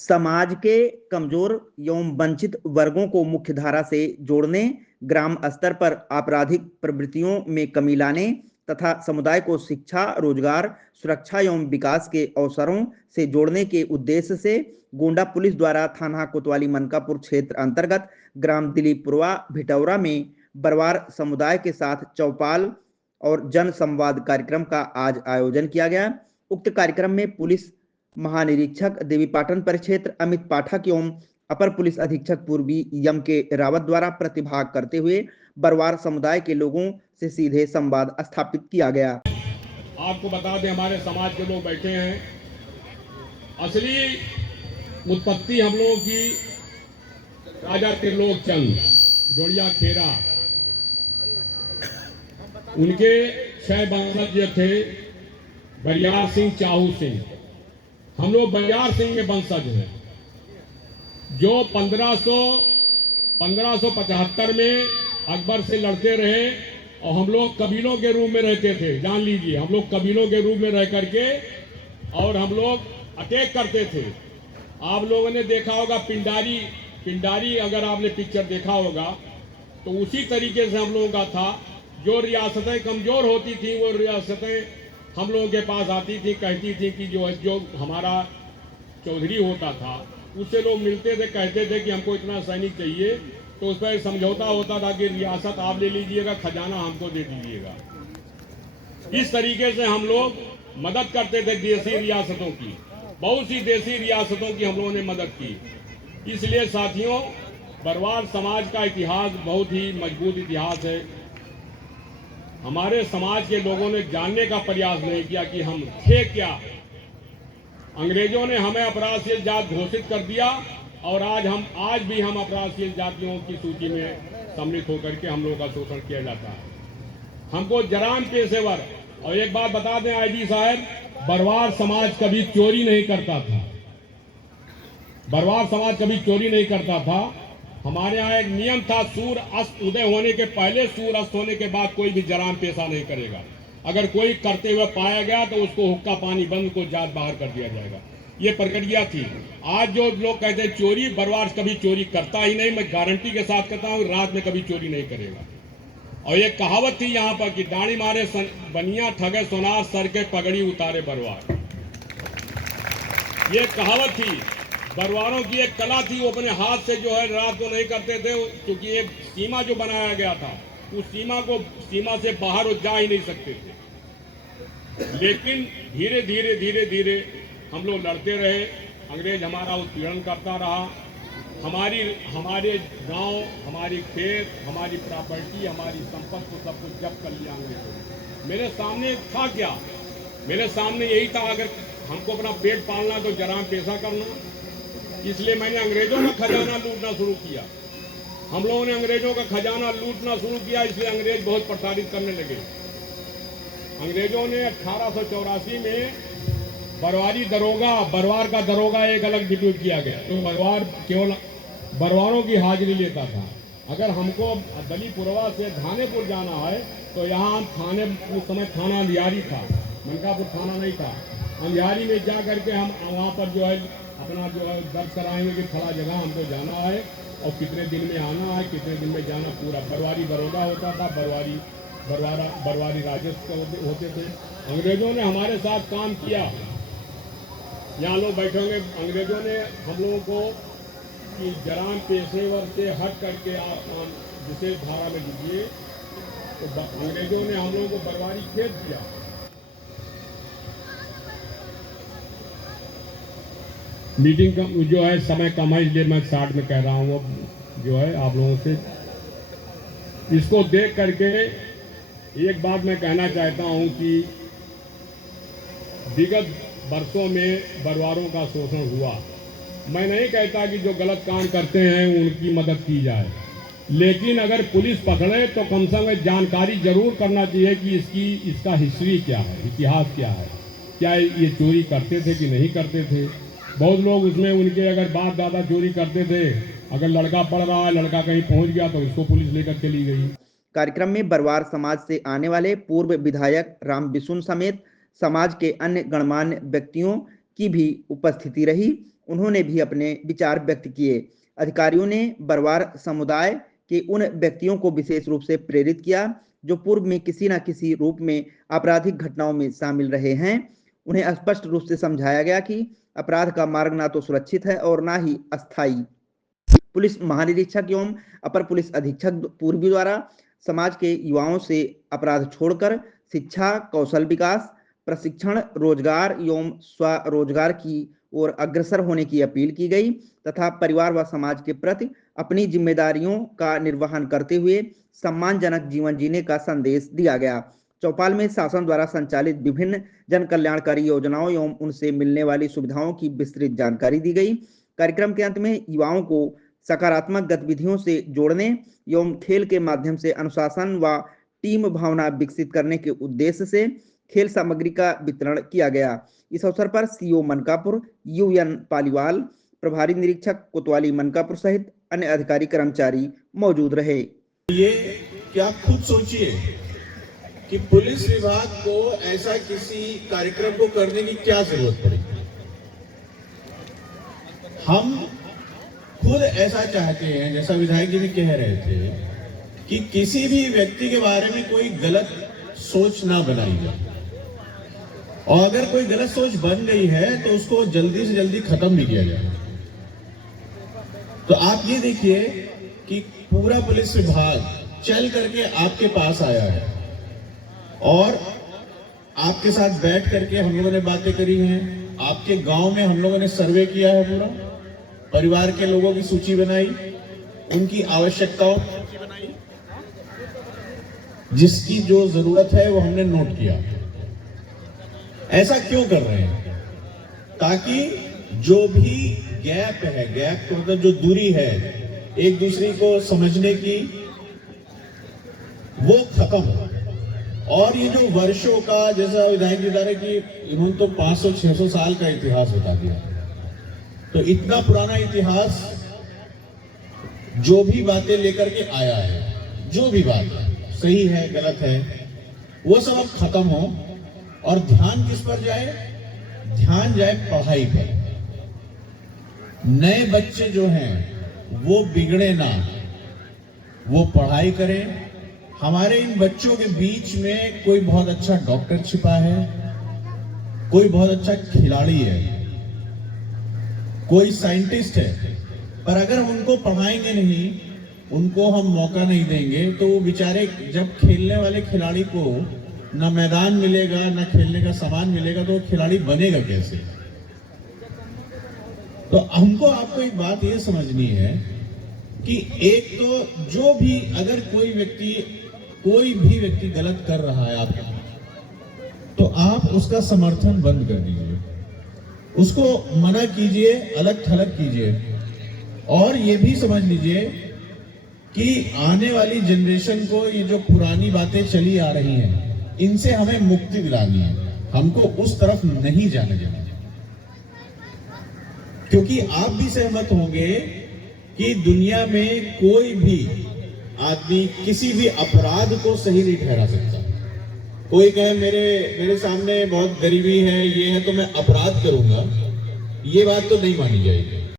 समाज के कमजोर एवं वंचित वर्गों को मुख्यधारा से जोड़ने, ग्राम स्तर पर आपराधिक प्रवृत्तियों में कमी लाने तथा समुदाय को शिक्षा, रोजगार, सुरक्षा एवं विकास के अवसरों से जोड़ने के उद्देश्य से गोंडा पुलिस द्वारा थाना कोतवाली मनकापुर क्षेत्र अंतर्गत ग्राम दिलीपुरवा भिटौरा में बरवार समुदाय के साथ चौपाल और जन संवाद कार्यक्रम का आज आयोजन किया गया। उक्त कार्यक्रम में पुलिस महानिरीक्षक देवीपाटन परिक्षेत्र अमित पाठक एवं अपर पुलिस अधीक्षक पूर्वी यम के रावत द्वारा प्रतिभाग करते हुए बरवार समुदाय के लोगों से सीधे संवाद स्थापित किया गया। आपको बता दें, हमारे समाज के लोग बैठे हैं। असली उत्पत्ति हम लोगों की राजा त्रिलोक चंद जोड़िया खेरा, उनके 6 वंशज थे। बरियार सिंह, चाहू सिंह, हम लोग बरियार सिंह में वंशज हैं, जो 1575 में अकबर से लड़ते रहे और हम लोग कबीलों के रूप में रहते थे। जान लीजिए, हम लोग कबीलों के रूप में रह करके और हम लोग अटैक करते थे। आप लोगों ने देखा होगा पिंडारी, अगर आपने पिक्चर देखा होगा तो उसी तरीके से हम लोगों का था। जो रियासतें कमजोर होती थी वो रियासतें हम लोगों के पास आती थी, कहती थी कि जो हमारा चौधरी होता था उससे लोग मिलते थे, कहते थे कि हमको इतना सैनिक चाहिए, तो उस पर समझौता होता था कि रियासत आप ले लीजिएगा, खजाना हमको दे दीजिएगा। इस तरीके से हम लोग मदद करते थे देसी रियासतों की। बहुत सी देसी रियासतों की हम लोगों ने मदद की। इसलिए साथियों, बरवार समाज का इतिहास बहुत ही मजबूत इतिहास है। हमारे समाज के लोगों ने जानने का प्रयास नहीं किया कि हम थे क्या। अंग्रेजों ने हमें अपराधशील जात घोषित कर दिया और आज भी हम अपराधशील जातियों की सूची में सम्मिलित होकर के हम लोगों का शोषण किया जाता है। हमको जराम पेशेवर। और एक बात बता दें आईजी साहब, बरवार समाज कभी चोरी नहीं करता था। बरवार समाज कभी चोरी नहीं करता था। हमारे यहाँ एक नियम था, सूर्य अस्त उदय होने के पहले, सूर्य अस्त होने के बाद कोई भी जराम पेशा नहीं करेगा। अगर कोई करते हुए पाया गया तो उसको हुक्का पानी बंद को जात बाहर कर दिया जाएगा। ये प्रक्रिया थी। आज जो लोग कहते हैं चोरी, बरवार कभी चोरी करता ही नहीं। मैं गारंटी के साथ कहता हूँ, रात में कभी चोरी नहीं करेगा। और एक कहावत थी यहाँ पर कि दाढ़ी मारे बनिया, ठगे सोनार, सर के पगड़ी उतारे बरवार। ये कहावत थी। बरवारों की एक कला थी, वो अपने हाथ से जो है रात को नहीं करते थे, क्योंकि एक सीमा जो बनाया गया था, उस सीमा से बाहर वो जा ही नहीं सकते थे। लेकिन धीरे धीरे हम लोग लड़ते रहे। अंग्रेज हमारा उत्पीड़न करता रहा। हमारे गांव, हमारी खेत, हमारी प्रॉपर्टी, हमारी संपत्ति को सब कुछ जब्त कर लिया अंग्रेजों। मेरे सामने था क्या? मेरे सामने यही था, अगर हमको अपना पेट पालना तो जराम पेशा करना। इसलिए मैंने अंग्रेजों का खजाना लूटना शुरू किया। हम लोगों ने अंग्रेजों का खजाना लूटना शुरू किया, इसलिए अंग्रेज बहुत प्रताड़ित करने लगे। अंग्रेजों ने 1884 में बरवार का दरोगा एक अलग डिप्यूट किया गया। तो बरवार केवल बरवारों की हाजिरी लेता था। अगर हमको दलीपुरवा से धानेपुर जाना है तो यहाँ थाने, उस समय थाना अंधियारी था, मनकापुर थाना नहीं था। अंधियारी में जा करके हम वहाँ पर जो है अपना जो है दर्ज कराएंगे कि फला जगह हमको जाना है और कितने दिन में आना है, कितने दिन में जाना। पूरा बरवारी दरोगा होता था, बरवारी राजस्व होते थे। अंग्रेजों ने हमारे साथ काम किया। यहाँ लोग बैठे होंगे, अंग्रेजों ने हम लोगों को कि जराम पेशेवर से हट करके आप विशेष धारा में दीजिए, तो अंग्रेजों ने हम लोगों को बरवारी खेत दिया। मीटिंग का जो है समय कम है, इसलिए मैं 60 में कह रहा हूँ। वो जो है आप लोगों से इसको देख करके एक बात मैं कहना चाहता हूँ कि विगत वर्षों में बरवारों का शोषण हुआ। मैं नहीं कहता कि जो गलत काम करते हैं उनकी मदद की जाए, लेकिन अगर पुलिस पकड़े तो कम से कम जानकारी जरूर करना चाहिए कि इसका हिस्ट्री क्या है, इतिहास क्या है, क्या ये चोरी करते थे कि नहीं करते थे। बहुत लोग उसमें उनके अगर बाप दादा चोरी करते थे, अगर लड़का पढ़ रहा है, लड़का कहीं पहुंच गया तो उसको पुलिस लेकर चली गई। कार्यक्रम में बरवार समाज से आने वाले पूर्व विधायक राम बिशुन समेत समाज के अन्य गणमान्य व्यक्तियों की भी उपस्थिति रही। उन्होंने भी अपने विचार व्यक्त किए। अधिकारियों ने बरवार समुदाय के उन व्यक्तियों को विशेष रूप से प्रेरित किया जो पूर्व में किसी न किसी रूप में आपराधिक घटनाओं में शामिल रहे हैं। उन्हें स्पष्ट रूप से समझाया गया कि अपराध का मार्ग ना तो सुरक्षित है और ना ही अस्थायी। पुलिस महानिरीक्षक एवं अपर पुलिस अधीक्षक पूर्वी द्वारा समाज के युवाओं से अपराध छोड़कर शिक्षा, कौशल विकास, प्रशिक्षण, रोजगार एवं स्वरोजगार की ओर अग्रसर होने की अपील की गई तथा परिवार व समाज के प्रति अपनी जिम्मेदारियों का निर्वहन करते हुए सम्मानजनक जीवन जीने का संदेश दिया गया। चौपाल में शासन द्वारा संचालित विभिन्न जन कल्याणकारी योजनाओं एवं उनसे मिलने वाली सुविधाओं की विस्तृत जानकारी दी गई। कार्यक्रम के अंत में युवाओं को सकारात्मक गतिविधियों से जोड़ने एवं खेल के माध्यम से अनुशासन व टीम भावना विकसित करने के उद्देश्य से खेल सामग्री का वितरण किया गया। इस अवसर पर सीओ मनकापुर यूएन पालीवाल, प्रभारी निरीक्षक कोतवाली मनकापुर सहित अन्य अधिकारी कर्मचारी मौजूद रहे। ये क्या खुद सोचिए कि पुलिस विभाग को ऐसा किसी कार्यक्रम को करने की क्या जरूरत पड़ी। हम खुद ऐसा चाहते हैं, जैसा विधायक जी भी कह रहे थे, कि किसी भी व्यक्ति के बारे में कोई गलत सोच ना बनाई जाए और अगर कोई गलत सोच बन गई है तो उसको जल्दी से जल्दी खत्म भी किया जाए। तो आप ये देखिए कि पूरा पुलिस विभाग चल करके आपके पास आया है और आपके साथ बैठ करके हम लोगों ने बातें करी हैं। आपके गांव में हम लोगों ने सर्वे किया है, पूरा परिवार के लोगों की सूची बनाई, उनकी आवश्यकताओं की सूची बनाई, जिसकी जो जरूरत है वो हमने नोट किया। ऐसा क्यों कर रहे हैं? ताकि जो भी गैप है, गैप तो मतलब जो दूरी है एक दूसरे को समझने की, वो खत्म हो। और ये जो वर्षों का, जैसा विधायक जी बता रहे कि इन्होंने तो 500-600 साल का इतिहास बता दिया, तो इतना पुराना इतिहास जो भी बातें लेकर के आया है, जो भी बात सही है गलत है, वो सब अब खत्म हो और ध्यान किस पर जाए? ध्यान जाए पढ़ाई पर। नए बच्चे जो हैं वो बिगड़े ना, वो पढ़ाई करें। हमारे इन बच्चों के बीच में कोई बहुत अच्छा डॉक्टर छिपा है, कोई बहुत अच्छा खिलाड़ी है, कोई साइंटिस्ट है, पर अगर हम उनको पढ़ाएंगे नहीं, उनको हम मौका नहीं देंगे, तो वो बेचारे जब खेलने वाले खिलाड़ी को ना मैदान मिलेगा ना खेलने का सामान मिलेगा, तो वो खिलाड़ी बनेगा कैसे? तो हमको आपको एक बात ये समझनी है कि एक तो जो भी, अगर कोई भी व्यक्ति गलत कर रहा है आपके, तो आप उसका समर्थन बंद कर दीजिए, उसको मना कीजिए, अलग थलग कीजिए। और ये भी समझ लीजिए कि आने वाली जनरेशन को ये जो पुरानी बातें चली आ रही हैं, इनसे हमें मुक्ति दिलानी है, हमको उस तरफ नहीं जाने देना। क्योंकि आप भी सहमत होंगे कि दुनिया में कोई भी आदमी किसी भी अपराध को सही नहीं ठहरा सकता। कोई कहे मेरे सामने बहुत गरीबी है, ये है, तो मैं अपराध करूंगा, ये बात तो नहीं मानी जाएगी।